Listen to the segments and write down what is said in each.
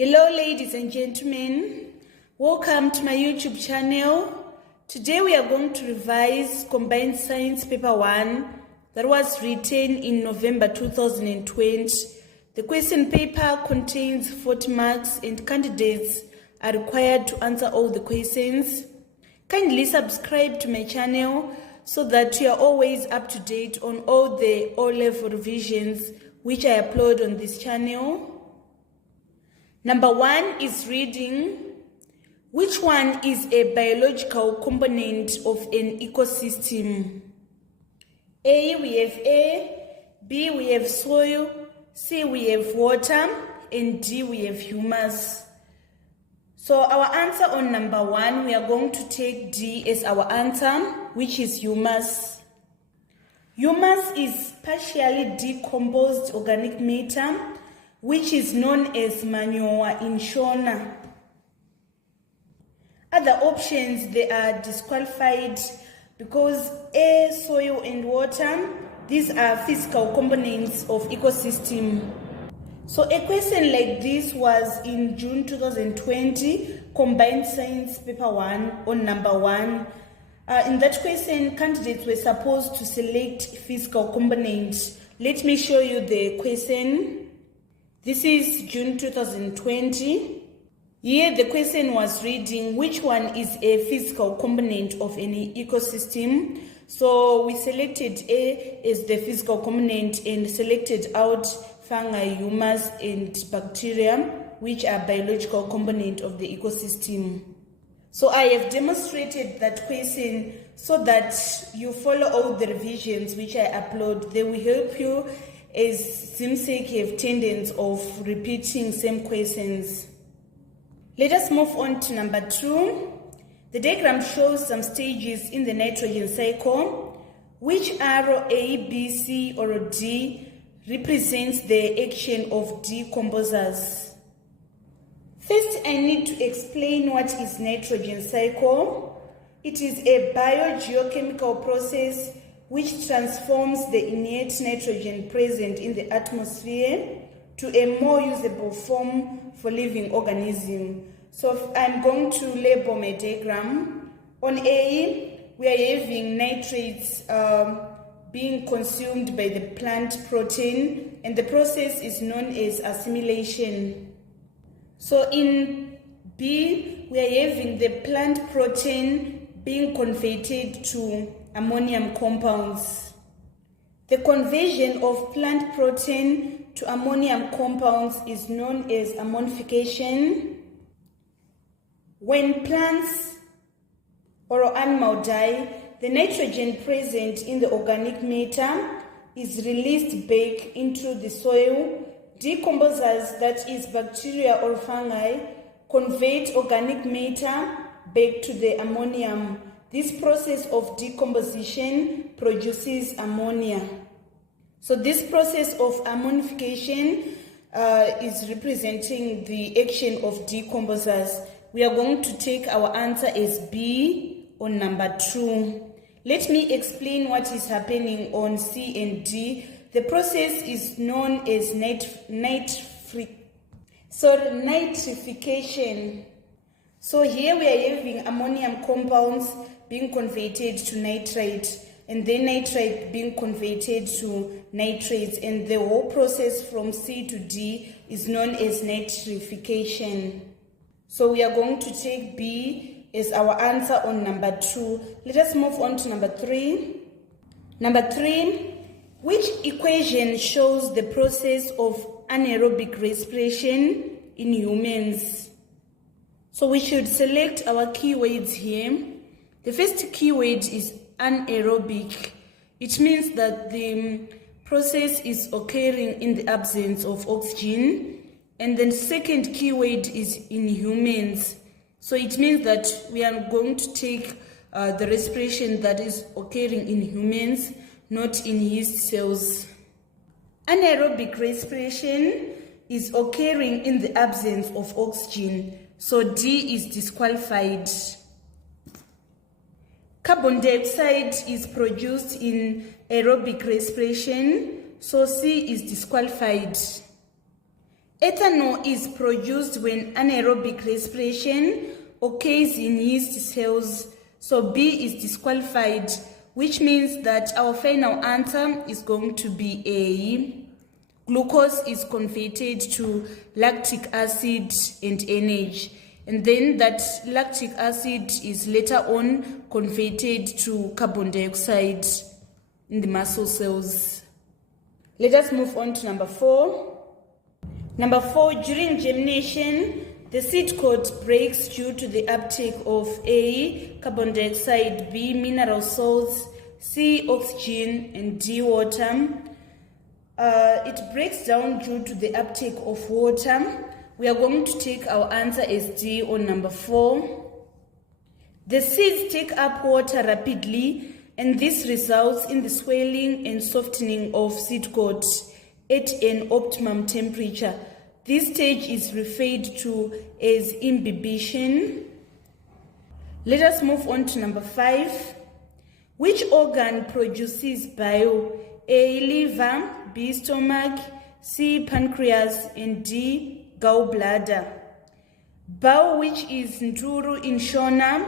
Hello ladies and gentlemen, welcome to my YouTube channel. Today we are going to revise Combined Science Paper 1 that was written in November 2020. The question paper contains 40 marks and candidates are required to answer all the questions. Kindly subscribe to my channel so that you are always up to date on all the O-level revisions which I upload on this channel. Number 1 is reading. Which one is a biological component of an ecosystem? A, we have air, B, we have soil, C, we have water, and D, we have humus. So our answer on number 1, we are going to take D as our answer, which is humus. Humus is partially decomposed organic matter, which is known as manure in Shona. Other options, they are disqualified because air, soil, and water, these are physical components of ecosystem. So a question like this was in June 2020, Combined Science Paper 1 on number 1. In that question, candidates were supposed to select physical components. Let me show you the question. This is June 2020. Here the question was reading, which one is a physical component of any ecosystem? So we selected A as the physical component and selected out fungi, humus, and bacteria, which are biological component of the ecosystem. So I have demonstrated that question so that you follow all the revisions which I upload. They will help you, as Zimsec have tendency of repeating same questions. Let us move on to number 2. The diagram shows some stages in the nitrogen cycle. Which arrow A, B, C, or D represents the action of decomposers? First, I need to explain what is nitrogen cycle. It is a biogeochemical process which transforms the inert nitrogen present in the atmosphere to a more usable form for living organisms. So I'm going to label my diagram. On A, we are having nitrates being consumed by the plant protein, and the process is known as assimilation. So in B, we are having the plant protein being converted to ammonium compounds. The conversion of plant protein to ammonium compounds is known as ammonification. When plants or animal die, the nitrogen present in the organic matter is released back into the soil. Decomposers, that is bacteria or fungi, convert organic matter back to the ammonium. This process of decomposition produces ammonia. So this process of ammonification is representing the action of decomposers. We are going to take our answer as B on number 2. Let me explain what is happening on C and D. The process is known as nitrification. So here we are having ammonium compounds being converted to nitrate, and then nitrate being converted to nitrates, and the whole process from C to D is known as nitrification. So we are going to take B as our answer on number 2. Let us move on to number 3. Number 3, which equation shows the process of anaerobic respiration in humans? So we should select our keywords here. The first keyword is anaerobic. It means that the process is occurring in the absence of oxygen. And then second keyword is in humans. So it means that we are going to take the respiration that is occurring in humans, not in yeast cells. Anaerobic respiration is occurring in the absence of oxygen. So D is disqualified. Carbon dioxide is produced in aerobic respiration, so C is disqualified. Ethanol is produced when anaerobic respiration occurs in yeast cells. So B is disqualified, which means that our final answer is going to be A. Glucose is converted to lactic acid and NH. And then that lactic acid is later on converted to carbon dioxide in the muscle cells. Let us move on to number 4. Number 4, during germination, the seed coat breaks due to the uptake of A, carbon dioxide, B, mineral salts, C, oxygen, and D, water. It breaks down due to the uptake of water. We are going to take our answer as D on number 4. The seeds take up water rapidly, and this results in the swelling and softening of seed coat at an optimum temperature. This stage is referred to as imbibition. Let us move on to number 5. Which organ produces bile? A, liver, B, stomach, C, pancreas, and D, gallbladder. Bile, which is nduru in Shona,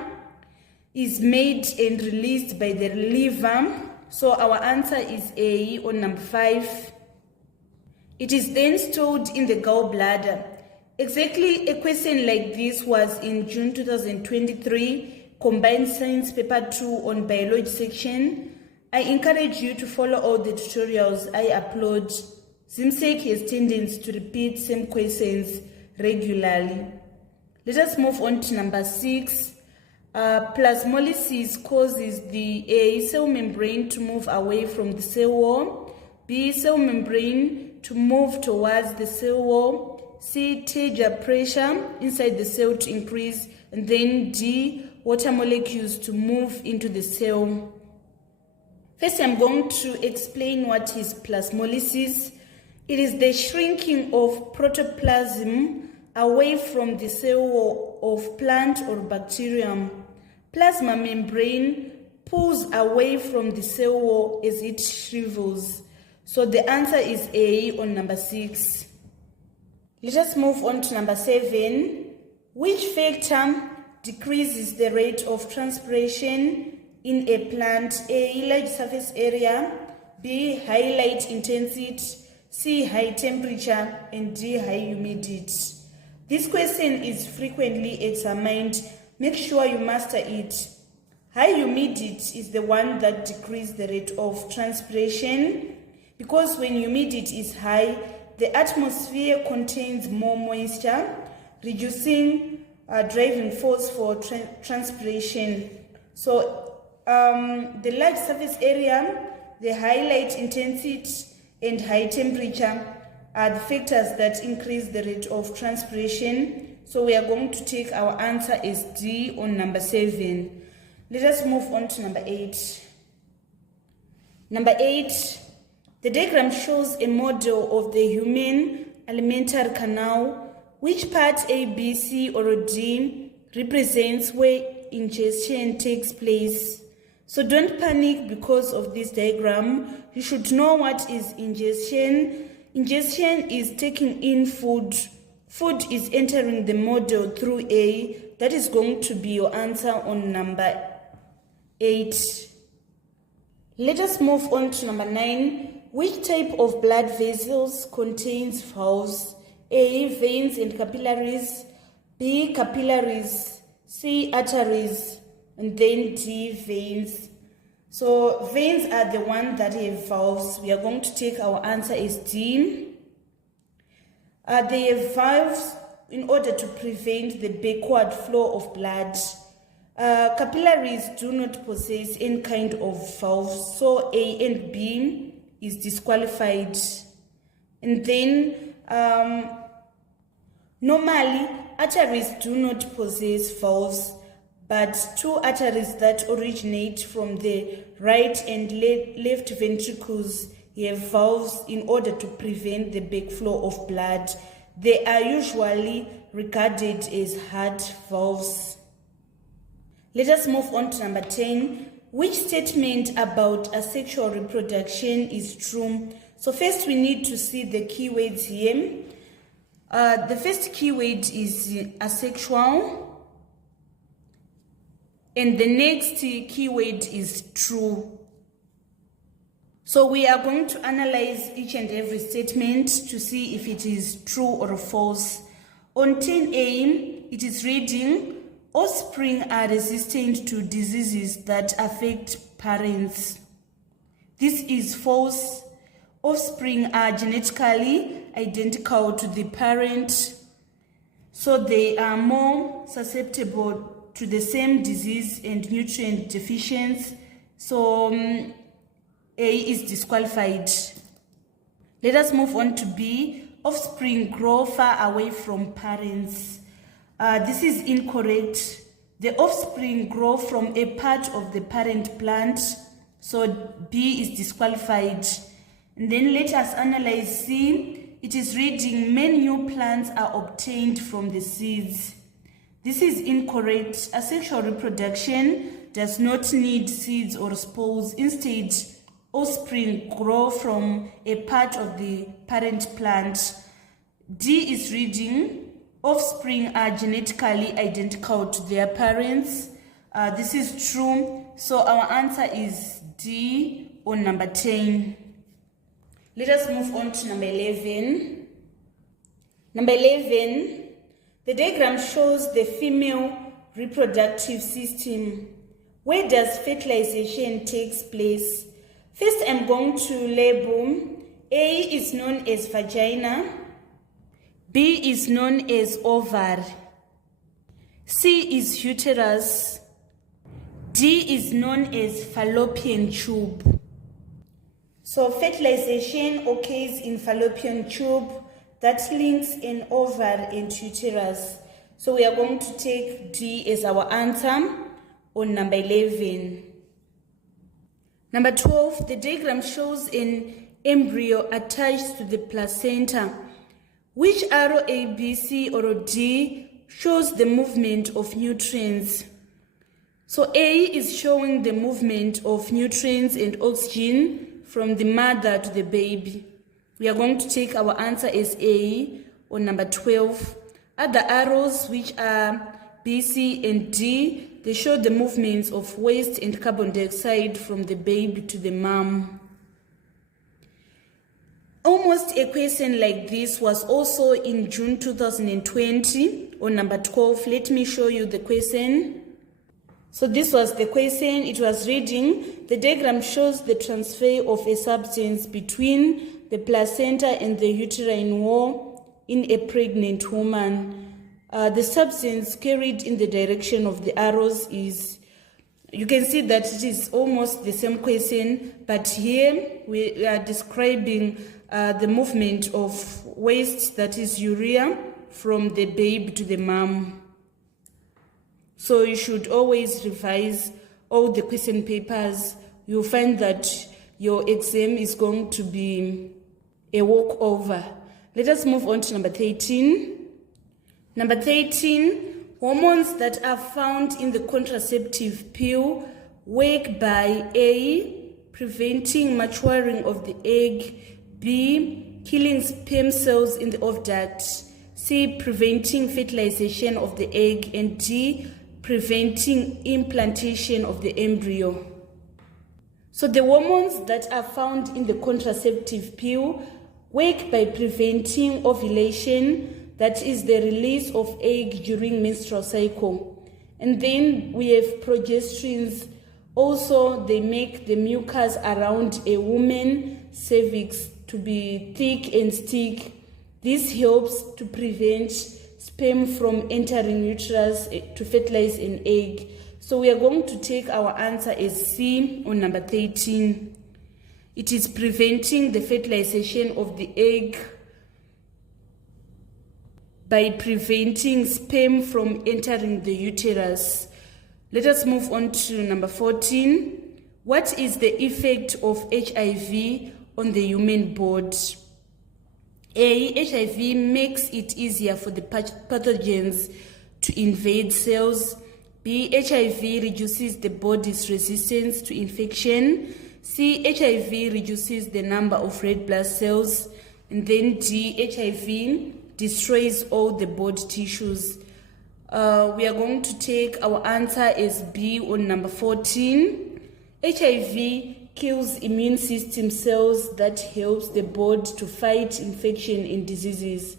is made and released by the liver. So our answer is A on number 5. It is then stored in the gallbladder. Exactly a question like this was in June 2023, Combined Science Paper 2 on Biology section. I encourage you to follow all the tutorials I upload. Zimsec has tendency to repeat same questions regularly. Let us move on to number 6. Plasmolysis causes the A, cell membrane to move away from the cell wall, B, cell membrane to move towards the cell wall, C, tissue pressure inside the cell to increase, and then D, water molecules to move into the cell. First, I'm going to explain what is plasmolysis. It is the shrinking of protoplasm away from the cell wall of plant or bacterium. Plasma membrane pulls away from the cell wall as it shrivels. So the answer is A on number 6. Let us move on to number 7. Which factor decreases the rate of transpiration in a plant? A, large surface area, B, high light intensity, C, high temperature, and D, high humidity. This question is frequently examined. Make sure you master it. High humidity is the one that decreases the rate of transpiration, because when humidity is high, the atmosphere contains more moisture, reducing driving force for transpiration. So the large surface area, the high light intensity, and high temperature are the factors that increase the rate of transpiration. So we are going to take our answer as D on number 7. Let us move on to number 8. Number 8. The diagram shows a model of the human alimentary canal. Which part A, B, C, or D represents where ingestion takes place? So don't panic because of this diagram. You should know what is ingestion. Ingestion is taking in food. Food is entering the model through A. That is going to be your answer on number 8. Let us move on to number 9. Which type of blood vessels contains valves? A, veins and capillaries, B, capillaries, C, arteries, and then D, veins. So veins are the ones that have valves. We are going to take our answer as D. They have valves in order to prevent the backward flow of blood. Capillaries do not possess any kind of valves, so A and B is disqualified. And then normally arteries do not possess valves, but two arteries that originate from the right and left ventricles have valves in order to prevent the backflow of blood. They are usually regarded as heart valves. Let us move on to number 10. Which statement about asexual reproduction is true? So first we need to see the keywords here. The first keyword is asexual, and the next keyword is true. So we are going to analyze each and every statement to see if it is true or false. On 10A, it is reading, offspring are resistant to diseases that affect parents. This is false. Offspring are genetically identical to the parent, so they are more susceptible to the same disease and nutrient deficiency. So A is disqualified. Let us move on to B. Offspring grow far away from parents. This is incorrect. The offspring grow from a part of the parent plant, so B is disqualified. And then let us analyze C. It is reading, many new plants are obtained from the seeds. This is incorrect. Asexual reproduction does not need seeds or spores. Instead, offspring grow from a part of the parent plant. D is reading, offspring are genetically identical to their parents. This is true. So our answer is D on number 10. Let us move on to number 11. Number 11, the diagram shows the female reproductive system. Where does fertilization takes place? First, I'm going to label. A is known as vagina. B is known as ovary. C is uterus. D is known as fallopian tube. So fertilization occurs in fallopian tube that links an ovary and uterus. So we are going to take D as our answer on number 11. Number 12, the diagram shows an embryo attached to the placenta. Which arrow A, B, C, or D shows the movement of nutrients? So A is showing the movement of nutrients and oxygen from the mother to the baby. We are going to take our answer as A on number 12. Other arrows, which are B, C, and D, they show the movements of waste and carbon dioxide from the baby to the mom. Almost a question like this was also in June 2020 on number 12. Let me show you the question. So this was the question. It was reading, the diagram shows the transfer of a substance between the placenta and the uterine wall in a pregnant woman. The substance carried in the direction of the arrows is, you can see that it is almost the same question, but here we are describing the movement of waste, that is urea, from the babe to the mom. So you should always revise all the question papers. You'll find that your exam is going to be a walkover. Let us move on to number 13. Number 13, hormones that are found in the contraceptive pill work by A, preventing maturing of the egg, B, killing sperm cells in the oviduct, C, preventing fertilization of the egg, and D, preventing implantation of the embryo. So the hormones that are found in the contraceptive pill work by preventing ovulation, that is the release of egg during menstrual cycle. And then we have progesterones. Also, they make the mucus around a woman's cervix to be thick and stick. This helps to prevent sperm from entering uterus to fertilize an egg. So we are going to take our answer as C on number 13. It is preventing the fertilization of the egg by preventing sperm from entering the uterus. Let us move on to number 14. What is the effect of HIV on the human body? A, HIV makes it easier for the pathogens to invade cells. B, HIV reduces the body's resistance to infection. C, HIV reduces the number of red blood cells. And then D, HIV destroys all the body tissues. We are going to take our answer as B on number 14. HIV kills immune system cells that helps the body to fight infection and diseases.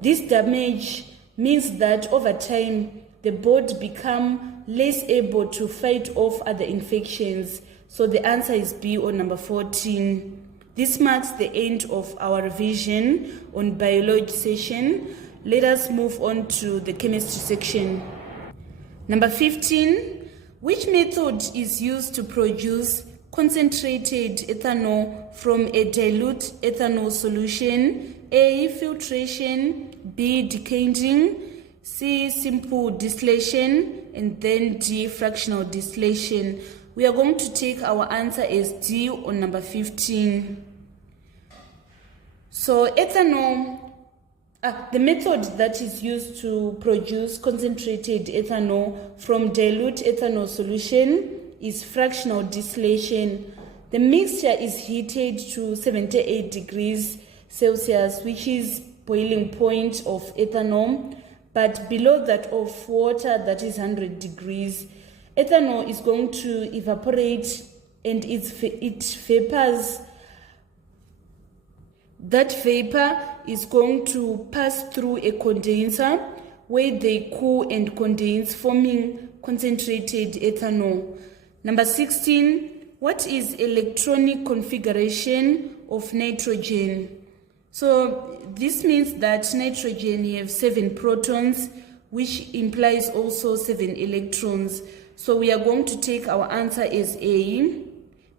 This damage means that over time, the body becomes less able to fight off other infections. So the answer is B on number 14. This marks the end of our revision on biology session. Let us move on to the chemistry section. Number 15, which method is used to produce concentrated ethanol from a dilute ethanol solution? A, filtration, B, decanting, C, simple distillation, and then D, fractional distillation. We are going to take our answer as D on number 15. So ethanol, the method that is used to produce concentrated ethanol from dilute ethanol solution is fractional distillation. The mixture is heated to 78 degrees Celsius, which is boiling point of ethanol, but below that of water, that is 100 degrees. Ethanol is going to evaporate and it vapors. That vapor is going to pass through a condenser where they cool and condense, forming concentrated ethanol. Number 16, what is electronic configuration of nitrogen? So this means that nitrogen has 7 protons, which implies also 7 electrons. So we are going to take our answer as A,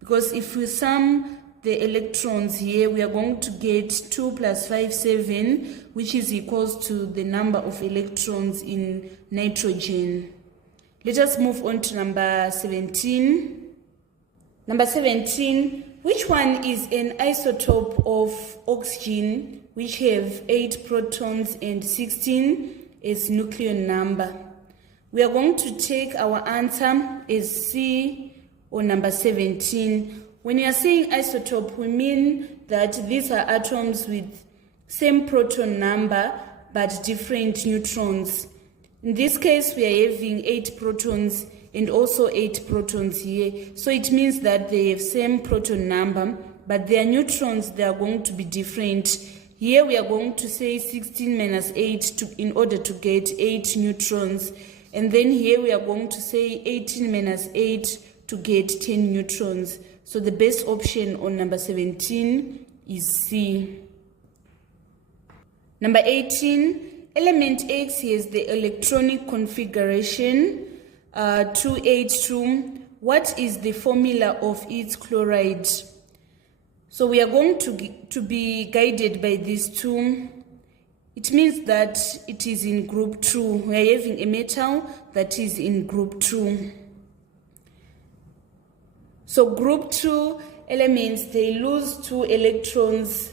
because if we sum the electrons here, we are going to get 2 plus 5, 7, which is equals to the number of electrons in nitrogen. Let us move on to number 17. Number 17, which one is an isotope of oxygen which have 8 protons and 16 as nucleon number? We are going to take our answer as C or number 17. When we are saying isotope, we mean that these are atoms with same proton number but different neutrons. In this case, we are having 8 protons and also 8 protons here. So it means that they have same proton number, but their neutrons, they are going to be different. Here we are going to say 16 minus 8 in order to get 8 neutrons. And then here we are going to say 18 minus 8 to get 10 neutrons. So the best option on number 17 is C. Number 18, element X has the electronic configuration 2H2. What is the formula of its chloride? So we are going to be guided by these two. It means that it is in group 2. We are having a metal that is in group 2. So group 2 elements, they lose 2 electrons.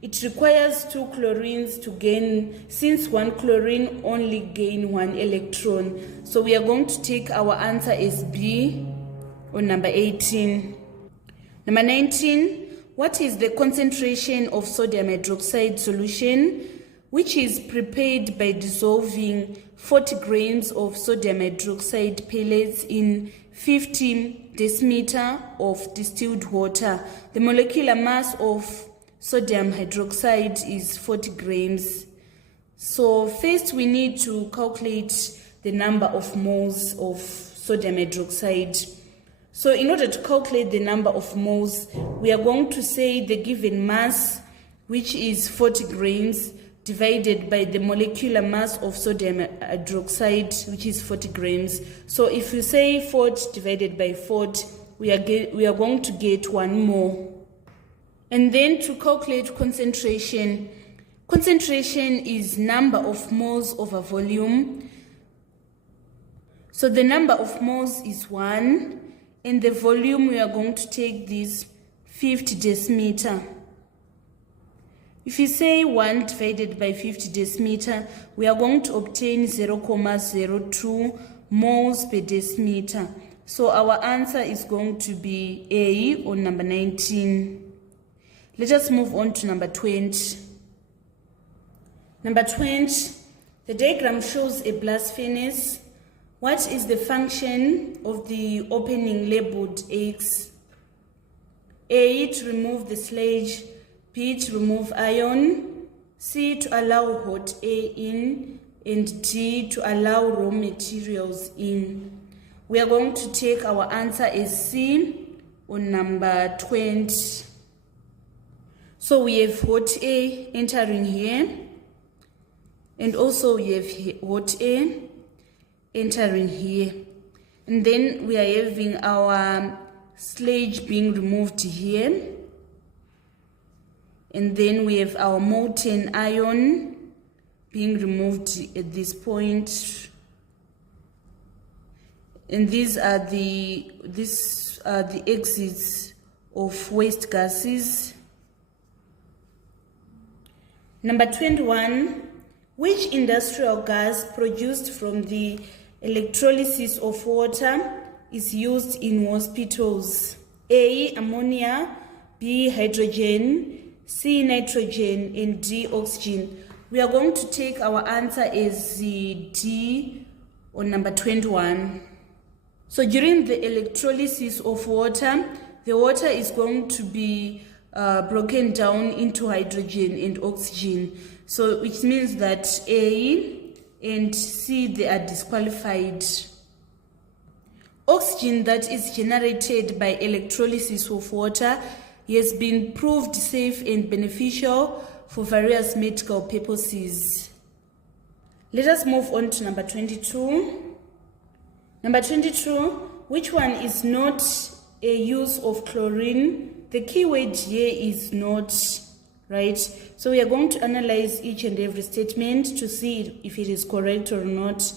It requires 2 chlorines to gain, since 1 chlorine only gain 1 electron. So we are going to take our answer as B on number 18. Number 19, what is the concentration of sodium hydroxide solution, which is prepared by dissolving 40 grams of sodium hydroxide pellets in 50 decimeter of distilled water? The molecular mass of sodium hydroxide is 40 grams. So first we need to calculate the number of moles of sodium hydroxide. So in order to calculate the number of moles, we are going to say the given mass, which is 40 grams, divided by the molecular mass of sodium hydroxide, which is 40 grams. So if you say 40 divided by 40, we are going to get 1 mole. And then to calculate concentration, concentration is number of moles over volume. So the number of moles is 1, and the volume, we are going to take this 50 decimeter. If you say 1 divided by 50 decimeter, we are going to obtain 0.02 moles per decimeter. So our answer is going to be A on number 19. Let us move on to number 20. Number 20, the diagram shows a blast furnace. What is the function of the opening labeled X? A, to remove the sludge. B, to remove iron. C, to allow hot air in. And D, to allow raw materials in. We are going to take our answer as C on number 20. So we have hot air entering here. And also we have hot air entering here. And then we are having our sludge being removed here. And then we have our molten iron being removed at this point. And these are the exits of waste gases. Number 21, which industrial gas produced from the electrolysis of water is used in hospitals? A, ammonia. B, hydrogen. C, nitrogen. And D, oxygen. We are going to take our answer as D on number 21. So during the electrolysis of water, the water is going to be broken down into hydrogen and oxygen. So which means that A and C, they are disqualified. Oxygen that is generated by electrolysis of water has been proved safe and beneficial for various medical purposes. Let us move on to number 22. Number 22, which one is not a use of chlorine? The key word here is not, right? So we are going to analyze each and every statement to see if it is correct or not.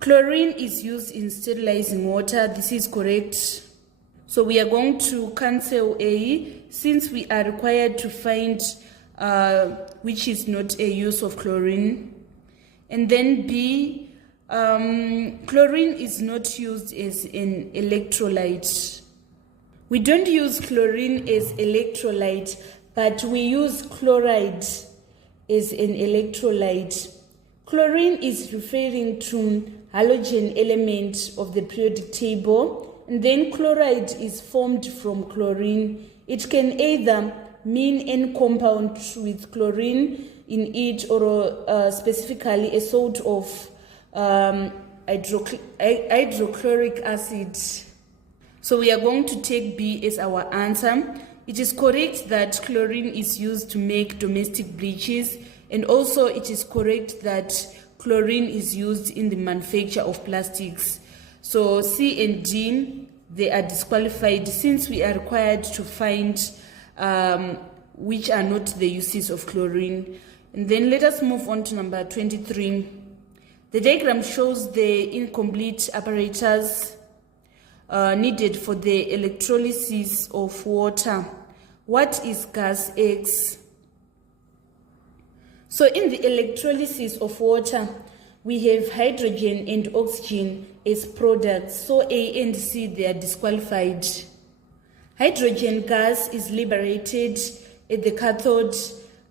Chlorine is used in sterilizing water. This is correct. So we are going to cancel A since we are required to find which is not a use of chlorine. And then B, chlorine is not used as an electrolyte. We don't use chlorine as electrolyte, but we use chloride as an electrolyte. Chlorine is referring to halogen element of the periodic table, and then chloride is formed from chlorine. It can either mean any compound with chlorine in it, or specifically a sort of hydrochloric acid. So we are going to take B as our answer. It is correct that chlorine is used to make domestic bleaches, and also it is correct that chlorine is used in the manufacture of plastics. So C and D, they are disqualified since we are required to find which are not the uses of chlorine. And then let us move on to number 23. The diagram shows the incomplete apparatus needed for the electrolysis of water. What is gas X? So in the electrolysis of water, we have hydrogen and oxygen as products. So A and C, they are disqualified. Hydrogen gas is liberated at the cathode,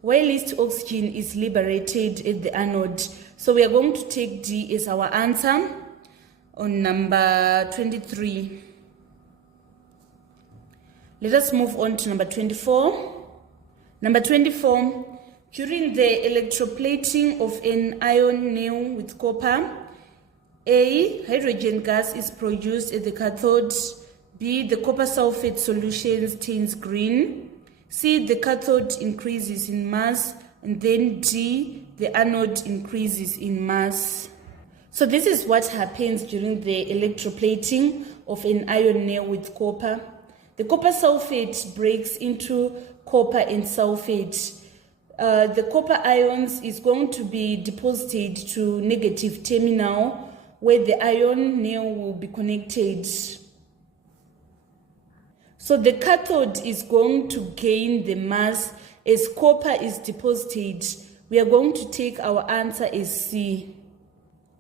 whilst oxygen is liberated at the anode. So we are going to take D as our answer on number 23. Let us move on to number 24. Number 24, during the electroplating of an iron nail with copper, A, hydrogen gas is produced at the cathode. B, the copper sulfate solution turns green. C, the cathode increases in mass. And then D, the anode increases in mass. So this is what happens during the electroplating of an iron nail with copper. The copper sulfate breaks into copper and sulfate. The copper ions is going to be deposited to negative terminal where the iron nail will be connected. So the cathode is going to gain the mass as copper is deposited. We are going to take our answer as C.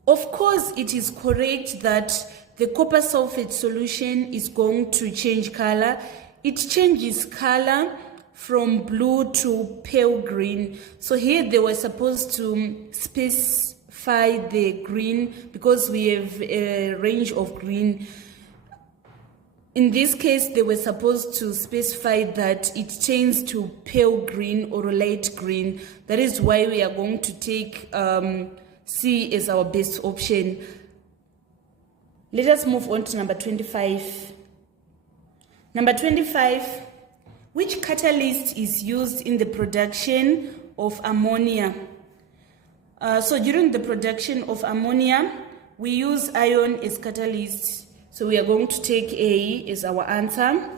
Of course, it is correct that the copper sulfate solution is going to change color. It changes color from blue to pale green. So here they were supposed to specify the green because we have a range of green. In this case, they were supposed to specify that it changed to pale green or light green. That is why we are going to take C as our best option. Let us move on to number 25. Number 25, which catalyst is used in the production of ammonia? So during the production of ammonia, we use iron as catalyst. So we are going to take A as our answer.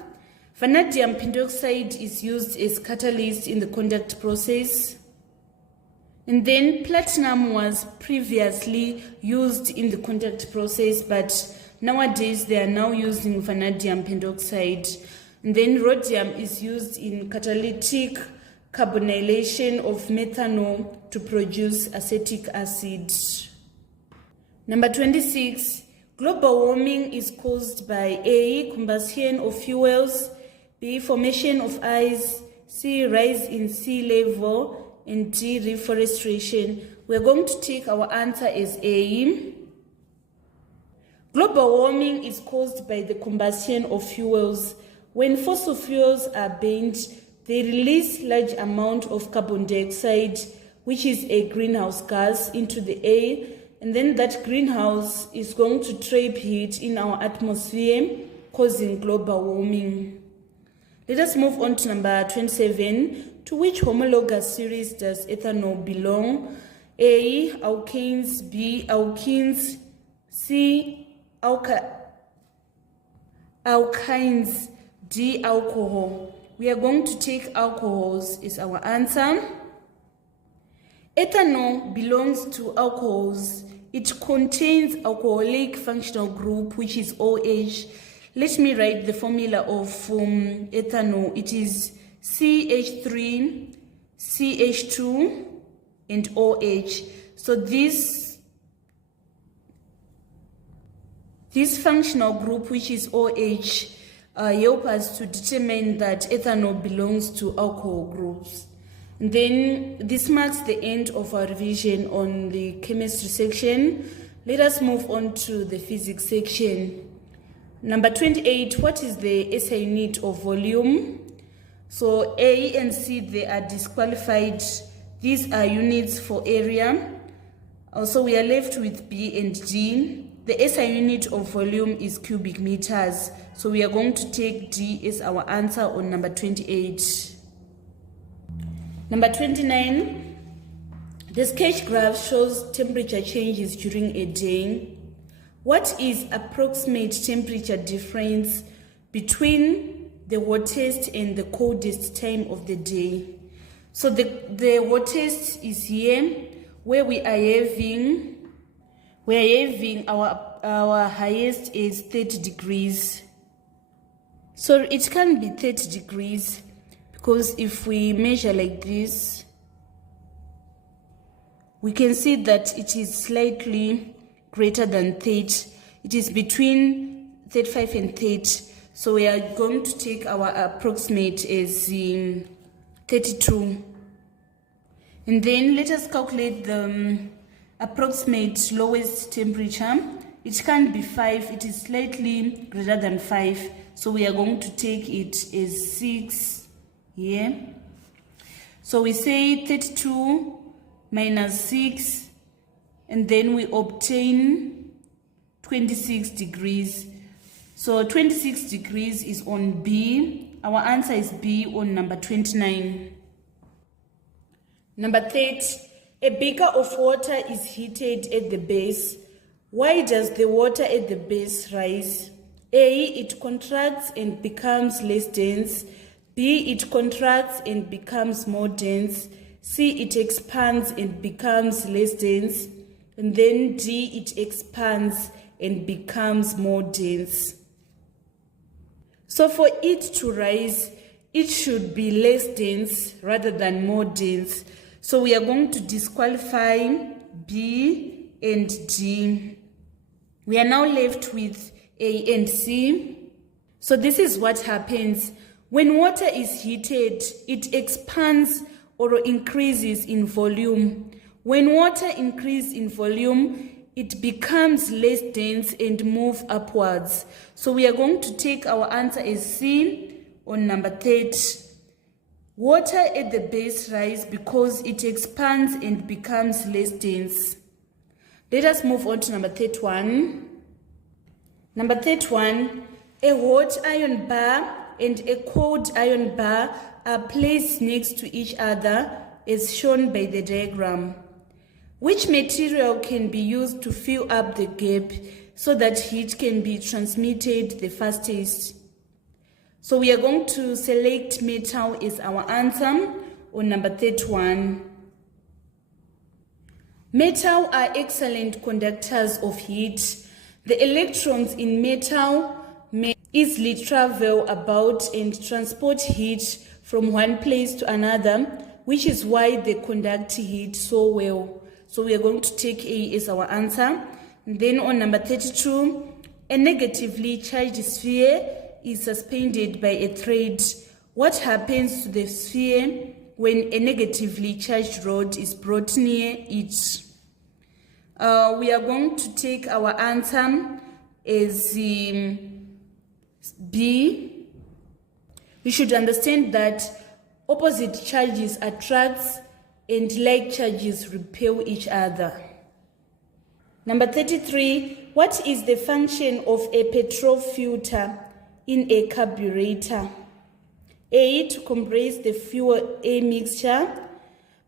Vanadium pentoxide is used as catalyst in the conduct process. And then platinum was previously used in the conduct process, but nowadays they are now using vanadium pentoxide. And then rhodium is used in catalytic carbonylation of methanol to produce acetic acid. Number 26, global warming is caused by A, combustion of fuels, B, formation of ice, C, rise in sea level, and D, reforestation. We're going to take our answer as A. Global warming is caused by the combustion of fuels. When fossil fuels are burned, they release large amount of carbon dioxide, which is a greenhouse gas, into the air, and then that greenhouse is going to trap heat in our atmosphere, causing global warming. Let us move on to number 27. To which homologous series does ethanol belong? A, alkanes, B, alkenes, C, alkynes, D, alcohol. We are going to take alcohols as our answer. Ethanol belongs to alcohols. It contains alcoholic functional group, which is OH. Let me write the formula of ethanol. It is CH3, CH2, and OH. So this functional group, which is OH, help us to determine that ethanol belongs to alcohol groups. And then this marks the end of our revision on the chemistry section. Let us move on to the physics section. Number 28, what is the SI unit of volume? So A and C, they are disqualified. These are units for area. Also, we are left with B and D. The SI unit of volume is cubic meters. So we are going to take D as our answer on number 28. Number 29, the sketch graph shows temperature changes during a day. What is approximate temperature difference between the hottest and the coldest time of the day? So the hottest is here, where we are having our highest is 30 degrees. So it can be 30 degrees because if we measure like this, we can see that it is slightly greater than 30. It is between 35 and 30. So we are going to take our approximate as 32. And then let us calculate the approximate lowest temperature. It can be 5. It is slightly greater than 5. So we are going to take it as 6 here. So we say 32 minus 6. And then we obtain 26 degrees. So 26 degrees is on B. Our answer is B on number 29. Number 30, a beaker of water is heated at the base. Why does the water at the base rise? A, it contracts and becomes less dense. B, it contracts and becomes more dense. C, it expands and becomes less dense. And then D, it expands and becomes more dense. So for it to rise, it should be less dense rather than more dense. So we are going to disqualify B and D. We are now left with A and C. So this is what happens When water is heated, it expands or increases in volume. When water increases in volume, it becomes less dense and move upwards. So we are going to take our answer as C on number 30. Water at the base rises because it expands and becomes less dense. Let us move on to number 31. Number 31, a hot iron bar and a cold iron bar are placed next to each other as shown by the diagram. Which material can be used to fill up the gap so that heat can be transmitted the fastest? So we are going to select metal as our answer on number 31. Metal are excellent conductors of heat. The electrons in metal may easily travel about and transport heat from one place to another, which is why they conduct heat so well. So we are going to take A as our answer. And then on number 32, a negatively charged sphere is suspended by a thread. What happens to the sphere when a negatively charged rod is brought near it? We are going to take our answer as B. We should understand that opposite charges attract and like charges repel each other. Number 33, what is the function of a petrol filter in a carburetor? A, to compress the fuel A mixture.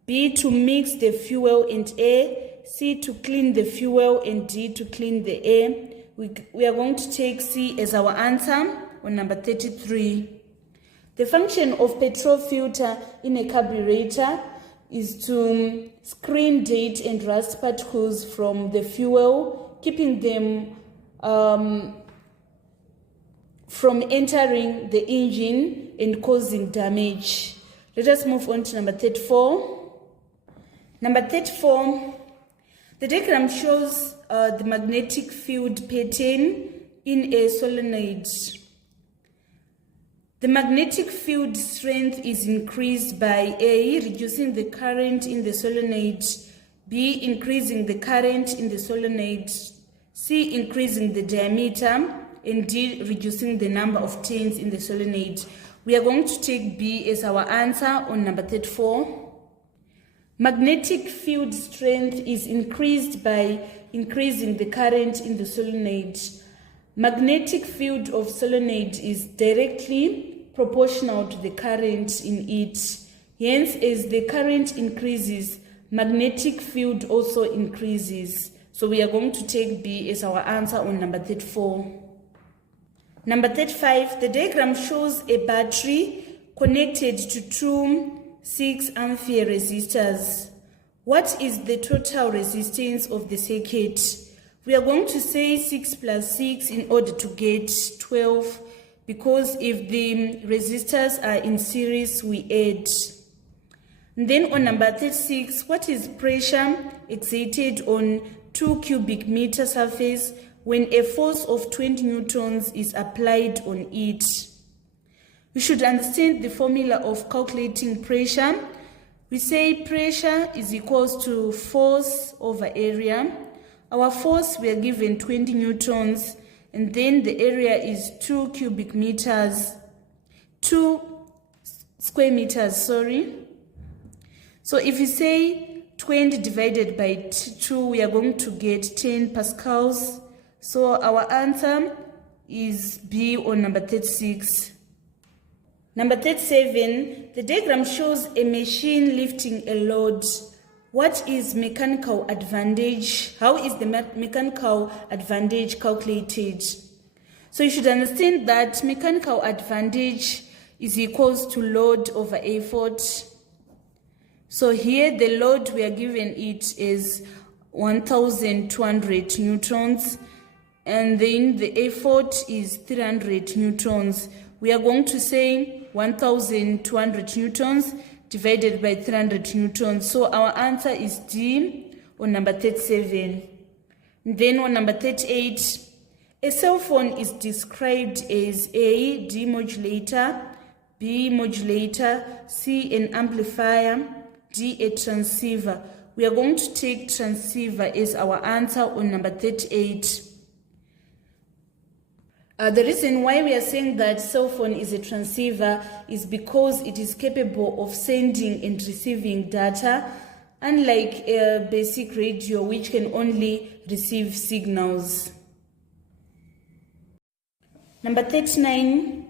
B, to mix the fuel and air. C, to clean the fuel, and D, to clean the air. We are going to take C as our answer on number 33. The function of petrol filter in a carburetor is to screen dirt and rust particles from the fuel, keeping them from entering the engine and causing damage. Let us move on to number 34. Number 34, the diagram shows the magnetic field pattern in a solenoid. The magnetic field strength is increased by A, reducing the current in the solenoid, B, increasing the current in the solenoid, C, increasing the diameter, and D, reducing the number of turns in the solenoid. We are going to take B as our answer on number 34. Magnetic field strength is increased by increasing the current in the solenoid. Magnetic field of solenoid is directly proportional to the current in it. Hence, as the current increases, magnetic field also increases. So we are going to take B as our answer on number 34. Number 35, the diagram shows a battery connected to two 6 ampere resistors. What is the total resistance of the circuit? We are going to say 6 plus 6 in order to get 12, because if the resistors are in series, we add. And then on number 36, what is pressure exerted on 2 cubic meter surface when a force of 20 newtons is applied on it? We should understand the formula of calculating pressure. We say pressure is equals to force over area. Our force, we are given 20 newtons, and then the area is 2 cubic meters, 2 square meters, sorry. So if we say 20 divided by 2, we are going to get 10 pascals. So our answer is B on number 36. Number 37, the diagram shows a machine lifting a load. What is mechanical advantage? How is the mechanical advantage calculated? So you should understand that mechanical advantage is equals to load over effort. So here the load we are given it is 1,200 newtons, and then the effort is 300 newtons. We are going to say 1,200 newtons divided by 300 newtons. So our answer is D on number 37. And then on number 38, a cell phone is described as A, demodulator, B, modulator, C, an amplifier, D, a transceiver. We are going to take transceiver as our answer on number 38. The reason why we are saying that cell phone is a transceiver is because it is capable of sending and receiving data, unlike a basic radio which can only receive signals. Number 39.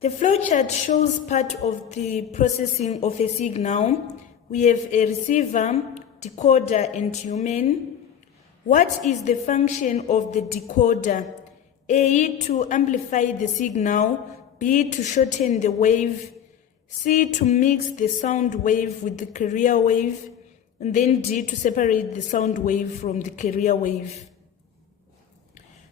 The flowchart shows part of the processing of a signal. We have a receiver, decoder, and human. What is the function of the decoder? A, to amplify the signal. B, to shorten the wave. C, to mix the sound wave with the carrier wave. And then D, to separate the sound wave from the carrier wave.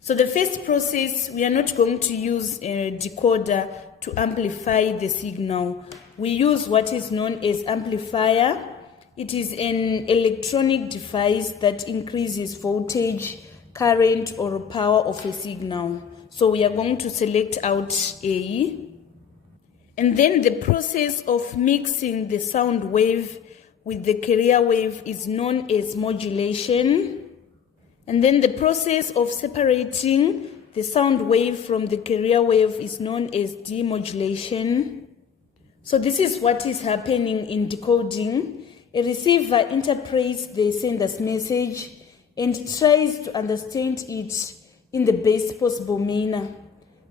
So the first process, we are not going to use a decoder to amplify the signal. We use what is known as amplifier. It is an electronic device that increases voltage, current, or power of a signal. So we are going to select out A. And then the process of mixing the sound wave with the carrier wave is known as modulation. And then the process of separating the sound wave from the carrier wave is known as demodulation. So this is what is happening in decoding. A receiver interprets the sender's message and tries to understand it in the best possible manner.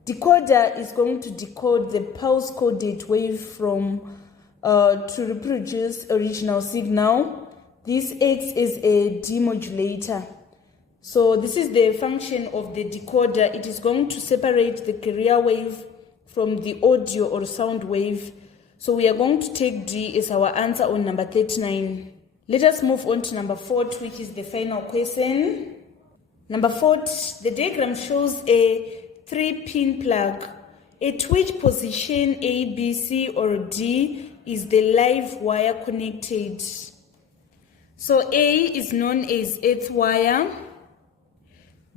Decoder is going to decode the pulse-coded wave to reproduce original signal. This acts as a demodulator. So this is the function of the decoder. It is going to separate the carrier wave from the audio or sound wave. So we are going to take D as our answer on number 39. Let us move on to number 40, which is the final question. Number 40, the diagram shows a 3-pin plug. At which position A, B, C, or D is the live wire connected? So A is known as earth wire.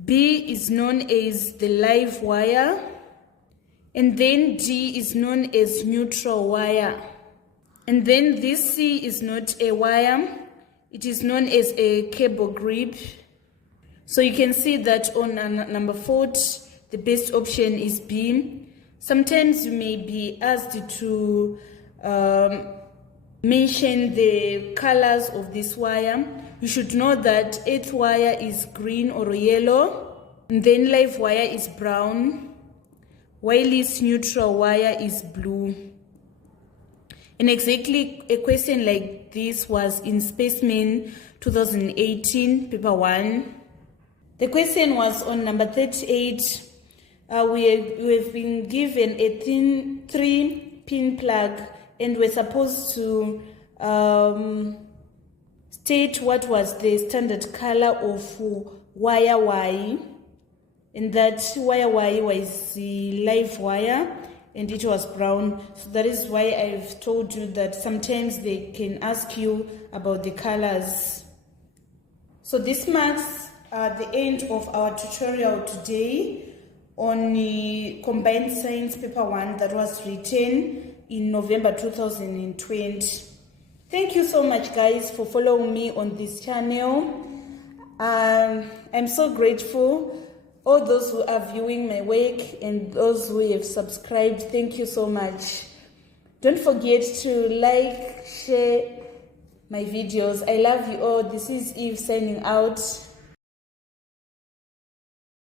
B is known as the live wire. And then D is known as neutral wire. And then this C is not a wire. It is known as a cable grip. So you can see that on number 40, the best option is B. Sometimes you may be asked to mention the colors of this wire. You should know that earth wire is green or yellow, and then live wire is brown, while this neutral wire is blue. And exactly a question like this was in Spaceman 2018, paper 1. The question was on number 38. We have been given a thin 3-pin plug, and we're supposed to state what was the standard color of wire Y, and that wire Y was the live wire, and it was brown. So that is why I've told you that sometimes they can ask you about the colors. So this marks the end of our tutorial today on the Combined Science Paper 1 that was written in November 2020. Thank you so much, guys, for following me on this channel. I'm so grateful. All those who are viewing my work and those who have subscribed, thank you so much. Don't forget to like, share my videos. I love you all. This is Eve signing out.